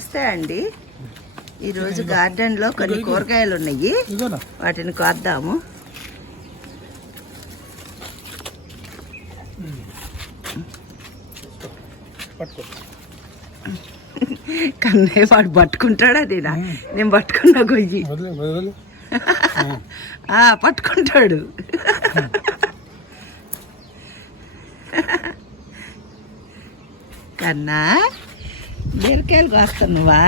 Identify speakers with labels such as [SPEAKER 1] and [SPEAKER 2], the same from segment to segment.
[SPEAKER 1] నమస్తే అండి. ఈరోజు గార్డెన్లో కొన్ని కూరగాయలు ఉన్నాయి. వాటిని కోద్దాము. కన్నయ్య వాడు పట్టుకుంటాడా నేనా నేను పట్టుకున్నా గొయ్యి. ఆ, పట్టుకుంటాడు. కన్నా బీరకాయలు కోస్తున్నావా?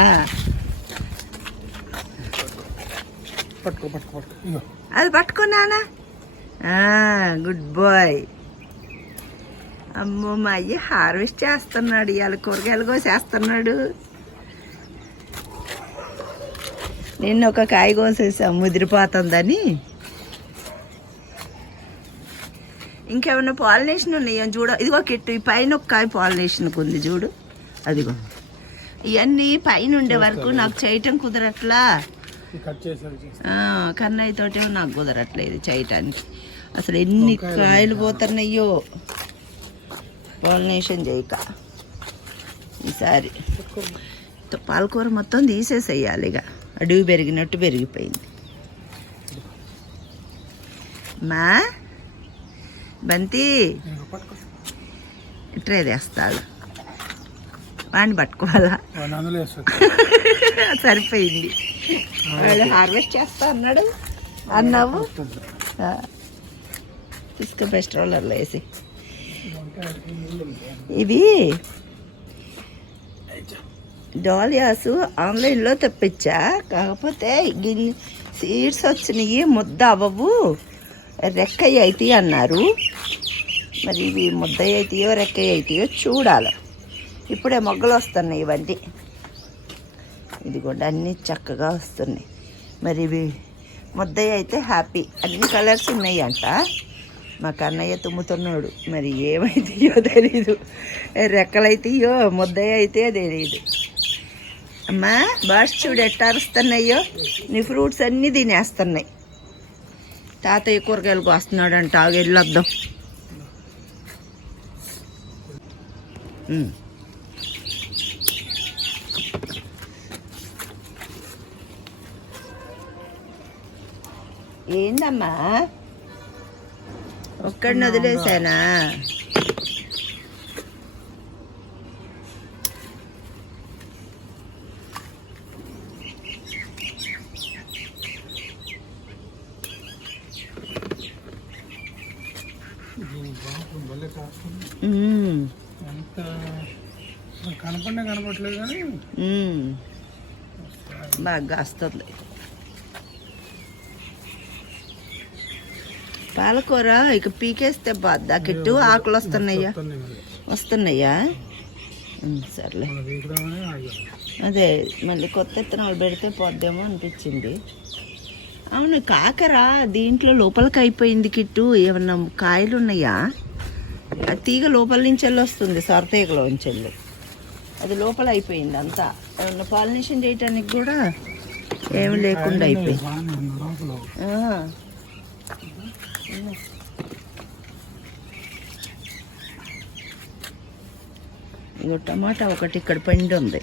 [SPEAKER 2] పట్టుకో పట్టుకో పట్టుకో. ఇగో
[SPEAKER 1] అది పట్టుకున్నానా గుడ్ బాయ్ అమ్మో మా అయ్య హార్వెస్ట్ చేస్తున్నాడు. ఇవాళ కూరగాయలు కోసేస్తున్నాడు. నిన్న ఒక కాయ కోసేసాం ముదిరిపోతుందని. ఇంకేమన్నా పాలినేషన్ ఉన్నాయో? చూడ ఇదిగో కిట్టు ఈ పైన ఒక కాయ పాలినేషన్కి ఉంది చూడు. అదిగో. ఇవన్నీ పైన ఉండే వరకు నాకు చేయటం కుదరట్లా. కన్నయ్య తోటే నాకు కుదరట్లేదు చేయటానికి. అసలు ఎన్ని కాయలు పోతున్నాయో. పాలినేషన్ చేయక. ఈసారి పాలకూర మొత్తం తీసేసేయాలి ఇక. అడుగు పెరిగినట్టు పెరిగిపోయింది. మా బంతి ఇట్రే తెస్తాడు. వాడిని పట్టుకోవాలా? సరిపోయింది. వాడు హార్వెస్ట్ చేస్తా అన్నాడు. అన్నావు. తీసుకో బెస్ట్ రోలర్లో వేసి. ఇవి డాలియాస్ ఆన్లైన్లో తెప్పించా. కాకపోతే గిన్ని సీడ్స్ వచ్చినాయి ముద్ద అవ్వవు. రెక్కయ్య అవుతాయి అన్నారు. మరి ఇవి ముద్ద అవుతాయో రెక్కయ్య అవుతాయో చూడాలి. ఇప్పుడే మొగ్గలు వస్తున్నాయి ఇవన్నీ ఇదిగోండి అన్నీ చక్కగా వస్తున్నాయి. మరి ఇవి ముద్దయ్య అయితే హ్యాపీ. అన్ని కలర్స్ ఉన్నాయంట. మా కన్నయ్య తుమ్ముతున్నాడు. మరి ఏమైతాయో తెలీదు. రెక్కలైతాయో ముద్దయ్య అయితే తెలీదు. అమ్మా బాస్ చూడు ఎట్టారుస్తున్నాయో నీ ఫ్రూట్స్ అన్నీ తినేస్తున్నాయి. తాతయ్య కూరగాయలు కోస్తున్నాడంట. ఆగు వెళ్ళొద్దాం. ఏందమ్మా? ఒక్కడిని వదిలేసానా
[SPEAKER 2] కనపడే కనపట్లేదు కానీ
[SPEAKER 1] ఉమ్. బాగా వస్తుంది పాలకూర ఇక పీకేస్తే బాద్దా కిట్టు ఆకులు వస్తున్నాయా?
[SPEAKER 2] వస్తున్నాయి
[SPEAKER 1] సర్లే. అదే మళ్ళీ కొత్త విత్తనాలు పెడితే పోద్దేమో అనిపించింది. అవును కాకర దీంట్లో లోపలికి అయిపోయింది కిట్టు. ఏమన్నా కాయలు ఉన్నాయా? ఆ తీగ లోపల నుంచి వెళ్ళి వస్తుంది సొరతీగలోంచి వెళ్ళి. అది లోపల అయిపోయింది అంతా. ఏమన్నా పాలినేషన్ చేయటానికి కూడా ఏమి లేకుండా అయిపోయింది
[SPEAKER 2] బాగానే ఉంది లోపల
[SPEAKER 1] ఆ. ఇగో టమాటా ఒకటి ఇక్కడ పండి ఉంది.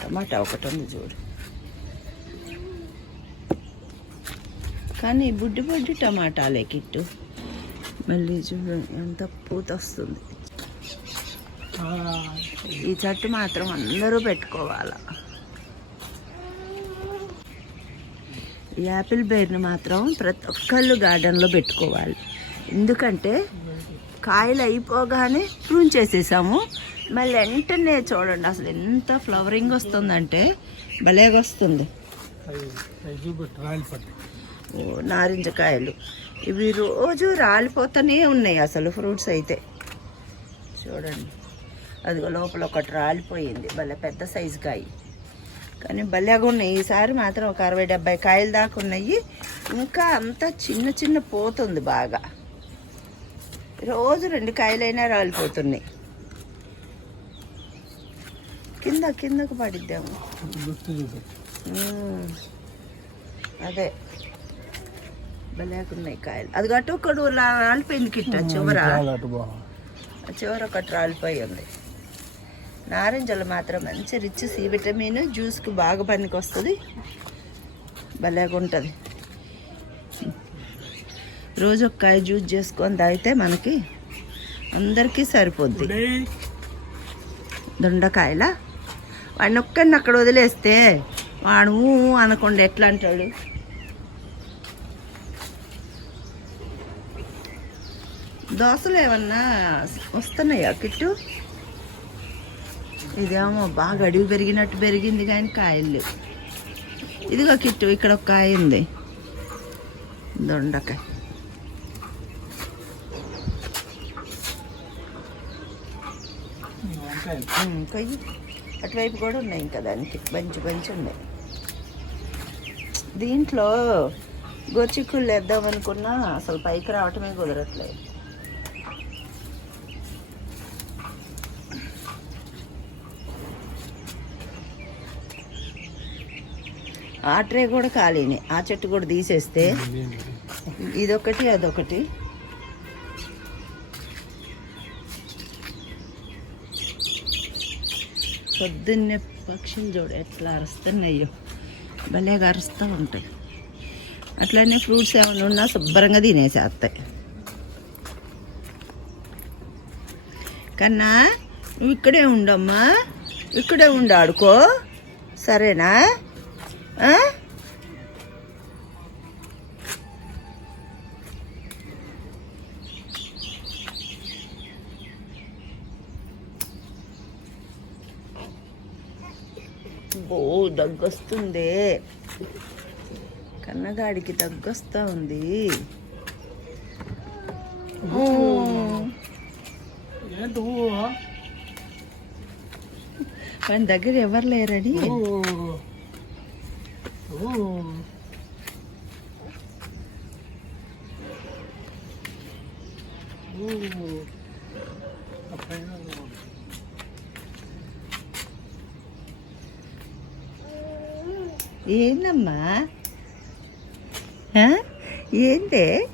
[SPEAKER 1] టమాటా ఒకటి ఉంది చూడు. కానీ బుడ్డి బుడ్డి టమాటాలే కిట్టు. మళ్ళీ చూడు ఎంత పూత వస్తుంది. ఈ చెట్టు మాత్రం అందరూ పెట్టుకోవాలా. యాపిల్ బేర్ని మాత్రం ప్రతి ఒక్కళ్ళు గార్డెన్లో పెట్టుకోవాలి. ఎందుకంటే కాయలు అయిపోగానే ప్రూన్ చేసేసాము. మళ్ళీ వెంటనే చూడండి అసలు ఎంత ఫ్లవరింగ్ వస్తుందంటే భలేగా వస్తుంది. ఓ నారింజ కాయలు. ఇవి రోజు రాలిపోతూనే ఉన్నాయి అసలు ఫ్రూట్స్ అయితే. చూడండి. అదిగో లోపల ఒకటి రాలిపోయింది. భలే పెద్ద సైజు కాయ. కానీ భలేగా ఉన్నాయి. ఈసారి మాత్రం ఒక అరవై డెబ్బై కాయలు దాకా ఉన్నాయి. ఇంకా అంతా చిన్న చిన్న పోతుంది బాగా. రోజు రెండు కాయలైనా రాలిపోతున్నాయి. కింద కిందకు పడిద్దాము. అదే. భలేకున్నాయి కాయలు. అది గట్టు ఒకడు రాలిపోయింది కిట్ట చివర. చివర ఒకటి రాలిపోయి ఉంది. నారింజలు మాత్రం మంచి రిచ్ సి విటమిన్ జ్యూస్కి బాగా పనికి వస్తుంది భలేగా ఉంటుంది రోజు ఒక కాయ జ్యూస్ చేసుకొని తాగితే మనకి అందరికీ సరిపోద్ది. దొండకాయల? వాడిని ఒక్కడిని అక్కడ వదిలేస్తే వాడు అనకుండా ఎట్లా అంటాడు? దోశలు ఏమన్నా వస్తున్నాయా కిట్టు? ఇదేమో బాగా అడుగు పెరిగినట్టు పెరిగింది కానీ కాయలు లేవు. ఇదిగో కిట్టు ఇక్కడ ఒక కాయ ఉంది. దొండకాయ. కొయ్యి అటువైపు కూడా ఉన్నాయి ఇంకా దానికి. బంచి బంచి ఉన్నాయి. దీంట్లో గోచిక్కుళ్ళు వేద్దాం అనుకున్నా అసలు పైకి రావటమే కుదరట్లేదు. ఆ ట్రే కూడా ఖాళీనే. ఆ చెట్టు కూడా తీసేస్తే ఇదొకటి అదొకటి పొద్దున్నే పక్షులు చూడు ఎట్లా అరుస్తున్నాయో. భలేగా అరుస్తూ ఉంటాయి. అట్లనే ఫ్రూట్స్ ఏమైనా ఉన్నా శుభ్రంగా తినేసేస్తాయి. కన్నా నువ్వు ఇక్కడే ఉండమ్మా. ఇక్కడే ఉండు ఆడుకో. సరేనా? ఓ దగ్గొస్తుంది. కన్నగాడికి దగ్గొస్తా ఉంది? వాని దగ్గర ఎవరు లేరని
[SPEAKER 2] ఊ. ఊ. ఊ. ఆ పైన
[SPEAKER 1] ఏందమ్మా? ఏందే?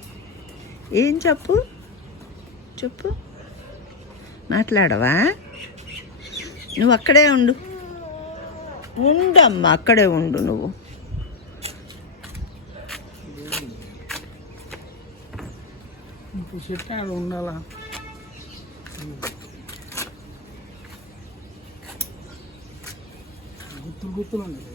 [SPEAKER 1] ఏం చెప్పు? చెప్పు. మాట్లాడవా? నువ్వు అక్కడే ఉండు. ఉండమ్మా అక్కడే ఉండు నువ్వు
[SPEAKER 2] ఇంకో చెట్టు ఆడ ఉండాలా? గుత్తులు గుత్తులు ఉన్నాయి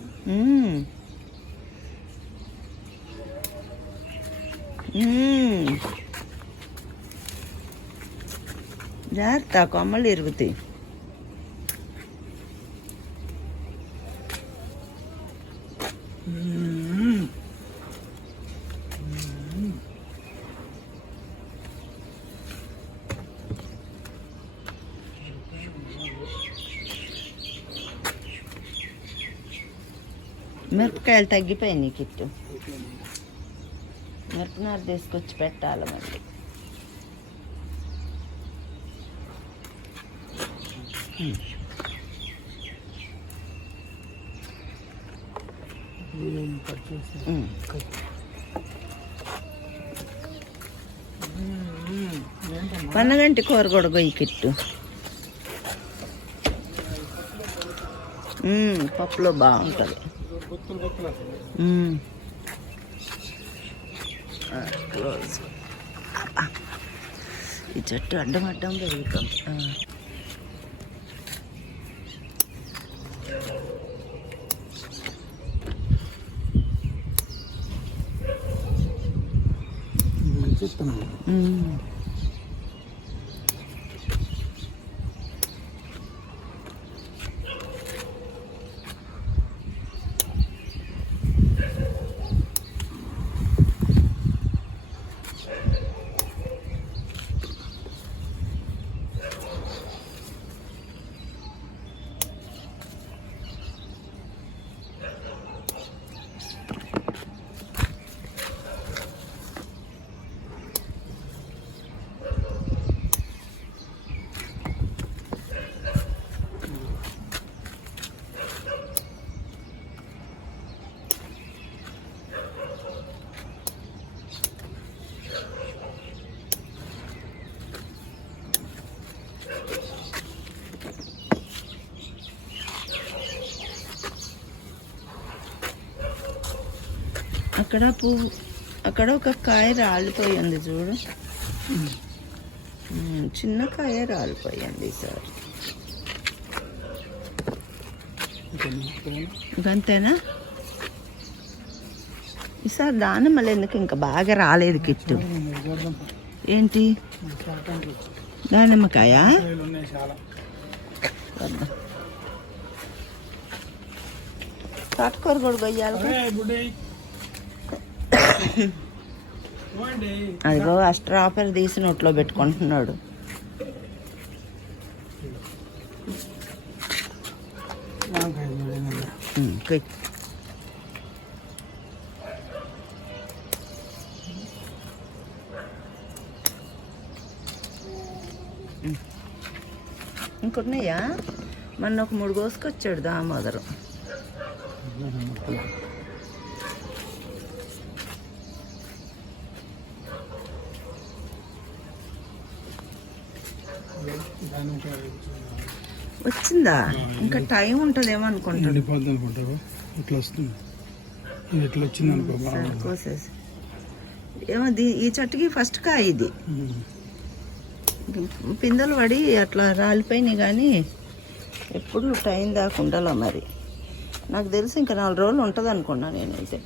[SPEAKER 1] జాగ్రత్త కొమ్మలు ఇరుగుతాయి. మిరపకాయలు తగ్గిపోయినాయి కిట్టు. మిరపనారు తీసుకొచ్చి పెట్టాలి మళ్ళీ. పన్నగంటి కూర కూడా గొయ్యి కిట్టు. పప్పులో బాగుంటుంది.
[SPEAKER 2] గుత్తులు గుత్తులు అసలు
[SPEAKER 1] మ్మ్. ఆ, క్లోజ్ అక్కడ పువ్వు అక్కడ ఒక కాయ రాలిపోయి ఉంది చూడు చిన్న కాయ రాలిపోయింది సార్. ఇంకంతేనా ఈసారి దానిమ్మలు ఎందుకు ఇంకా బాగా రాలేదు కిట్టు? ఏంటి? దానిమ్మకాయ?
[SPEAKER 2] ఉన్నాయి
[SPEAKER 1] కూడా కొయ్యాలి అదిగో ఆ స్ట్రాబెర్రీ తీసి నోట్లో పెట్టుకుంటున్నాడు.
[SPEAKER 2] వంకాయ
[SPEAKER 1] ఇంకున్నాయా? మొన్న ఒక మూడు కోసుకొచ్చాడు దామోదరం
[SPEAKER 2] దానిమ్మకాయ
[SPEAKER 1] వచ్చిందా? ఇంకా టైం ఉంటుందేమో
[SPEAKER 2] అనుకుంటావా ఇట్లా వస్తుంది? వచ్చింది అనుకో
[SPEAKER 1] ఏమో ఈ చెట్టుకి ఫస్ట్ కాయ ఇది. పిందెలు పడి అట్లా రాలిపోయినాయి కానీ ఎప్పుడు టైం దాకా ఉండాల మరి? నాకు తెలిసి ఇంకా నాలుగు రోజులు ఉంటుంది అనుకున్నా నేనైతే.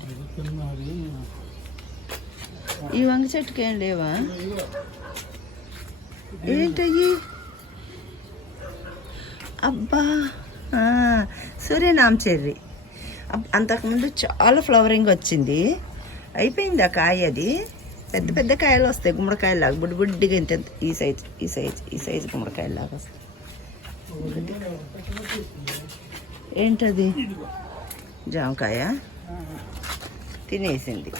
[SPEAKER 1] ఈ వంగ చెట్టుకి ఏం లేవా ఏంటయ్యి? అబ్బా సూర్యనామ చెర్రి అంతకుముందు చాలా ఫ్లవరింగ్ వచ్చింది. అయిపోయింది ఆ కాయ అది. పెద్ద పెద్ద కాయలు వస్తాయి గుమ్మడికాయలాగా బుడ్డి బుడ్డిగా ఇంత ఈ సైజ్ ఈ సైజ్ ఈ సైజ్ గుమ్మడికాయలాగా వస్తాయి. ఏంటది? జామకాయ. తినేసింది.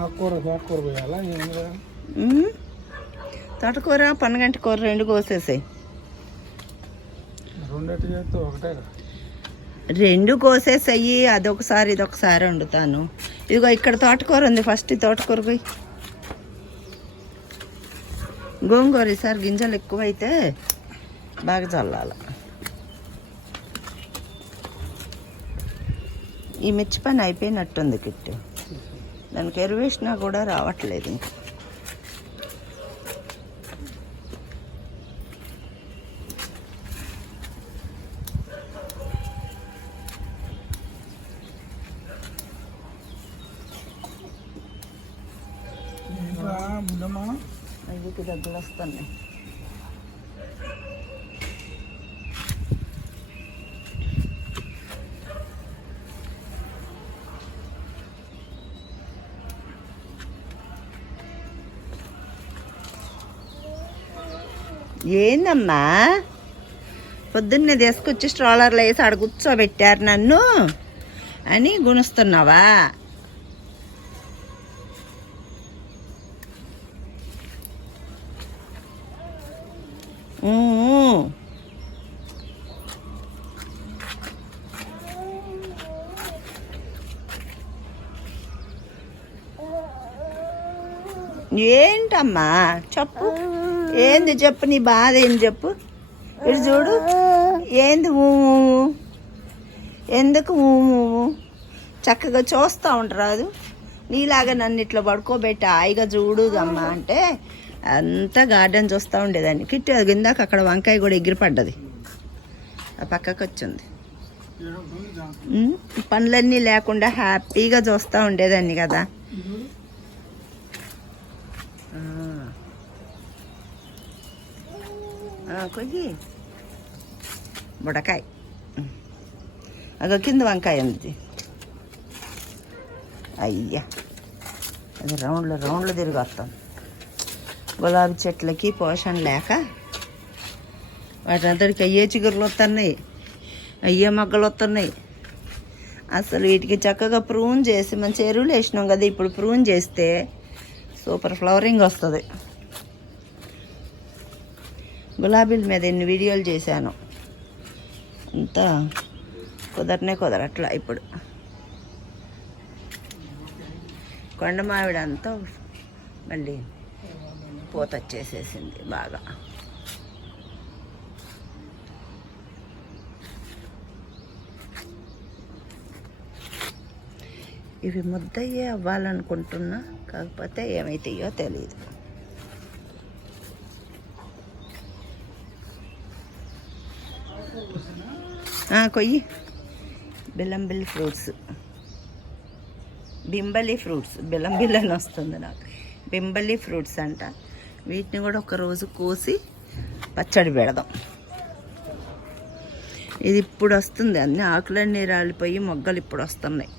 [SPEAKER 2] ఆకుకూర ఆకుకూర.
[SPEAKER 1] తోటకూర పన్నగంటి కూర రెండు కోసేసాయి. రెండు కోసేసాయి అదొకసారి ఇదొకసారి వండుతాను. ఇదిగో ఇక్కడ తోటకూర ఉంది ఫస్ట్ తోటకూర పోయి. గోంగూర ఈసారి గింజలు ఎక్కువైతే బాగా చల్లాల. ఈ మిర్చి పని అయిపోయినట్టుంది కిట్టు. దానికి ఎరువేసినా కూడా రావట్లేదు. ఇంకా
[SPEAKER 2] ఏంట్రా
[SPEAKER 1] దగ్గర వస్తున్నాయి ఏందమ్మా? పొద్దున్నే తీసుకొచ్చి స్ట్రాలర్లో వేసి ఆడ కూర్చోబెట్టారు నన్ను. అని గుణుస్తున్నావా ఏంటమ్మా? చెప్పు. ఏంది చెప్పు నీ బాధ ఏంది చెప్పు. ఇటు చూడు. ఏంది ఊ ఎందుకు ఊ చక్కగా చూస్తూ ఉండరాదు నీలాగా నన్ను ఇట్లా పడుకోబెట్టి హాయిగా చూడుదమ్మా అంటే అంతా గార్డెన్ చూస్తూ ఉండేదాన్ని. కిట్టు అది ఇందాక అక్కడ వంకాయ కూడా ఎగిరి పడ్డది ఆ పక్కకు వచ్చింది పనులన్నీ లేకుండా హ్యాపీగా చూస్తూ ఉండేదాన్ని కదా. కొయ్యి బుడకాయ అదో కింద వంకాయ ఉంది అయ్యా అది రౌండ్లు రౌండ్లు తిరిగి వస్తాం గులాబీ చెట్లకి పోషణ లేక వాటందరికి అయ్యే చిగురులు వస్తున్నాయి అయ్యే మొగ్గలు వస్తున్నాయి అసలు వీటికి చక్కగా ప్రూన్ చేసి మంచి ఎరువులు వేసినాం కదా ఇప్పుడు ప్రూన్ చేస్తే సూపర్ ఫ్లవరింగ్ వస్తుంది. గులాబీల మీద ఎన్ని వీడియోలు చేశాను. అంతా కుదరనే కుదరట్లా ఇప్పుడు. కొండ మావిడంతా మళ్ళీ పూత వచ్చేసేసింది బాగా. ఇవి ముద్దయ్యే అవ్వాలనుకుంటున్నా కాకపోతే ఏమైతాయో తెలియదు కొయ్యి. బిల్లంబిల్లి ఫ్రూట్స్. బింబలి ఫ్రూట్స్. బిల్లంబిల్లి అని వస్తుంది నాకు. బింబలి ఫ్రూట్స్ అంట. వీటిని కూడా ఒకరోజు కోసి పచ్చడి పెడదాం. ఇది ఇప్పుడు వస్తుంది. అన్ని ఆకులన్నీ రాలిపోయి మొగ్గలు ఇప్పుడు వస్తున్నాయి.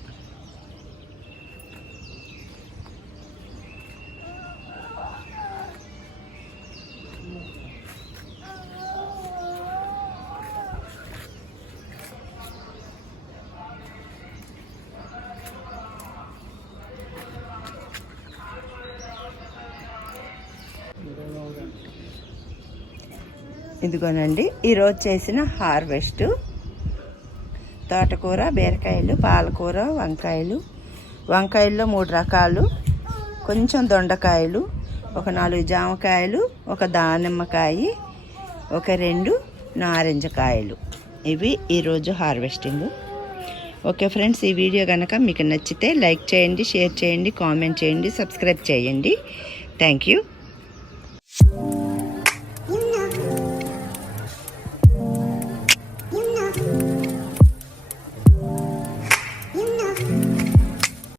[SPEAKER 1] ఇదిగోనండి ఈరోజు చేసిన హార్వెస్ట్. తోటకూర బీరకాయలు పాలకూర వంకాయలు. వంకాయల్లో మూడు రకాలు. కొంచెం దొండకాయలు ఒక నాలుగు జామకాయలు ఒక దానిమ్మకాయ ఒక రెండు నారింజ కాయలు ఇవి ఈరోజు హార్వెస్టింగ్. ఓకే ఫ్రెండ్స్ ఈ వీడియో కనుక మీకు నచ్చితే లైక్ చేయండి షేర్ చేయండి కామెంట్ చేయండి సబ్స్క్రైబ్ చేయండి. Thank you.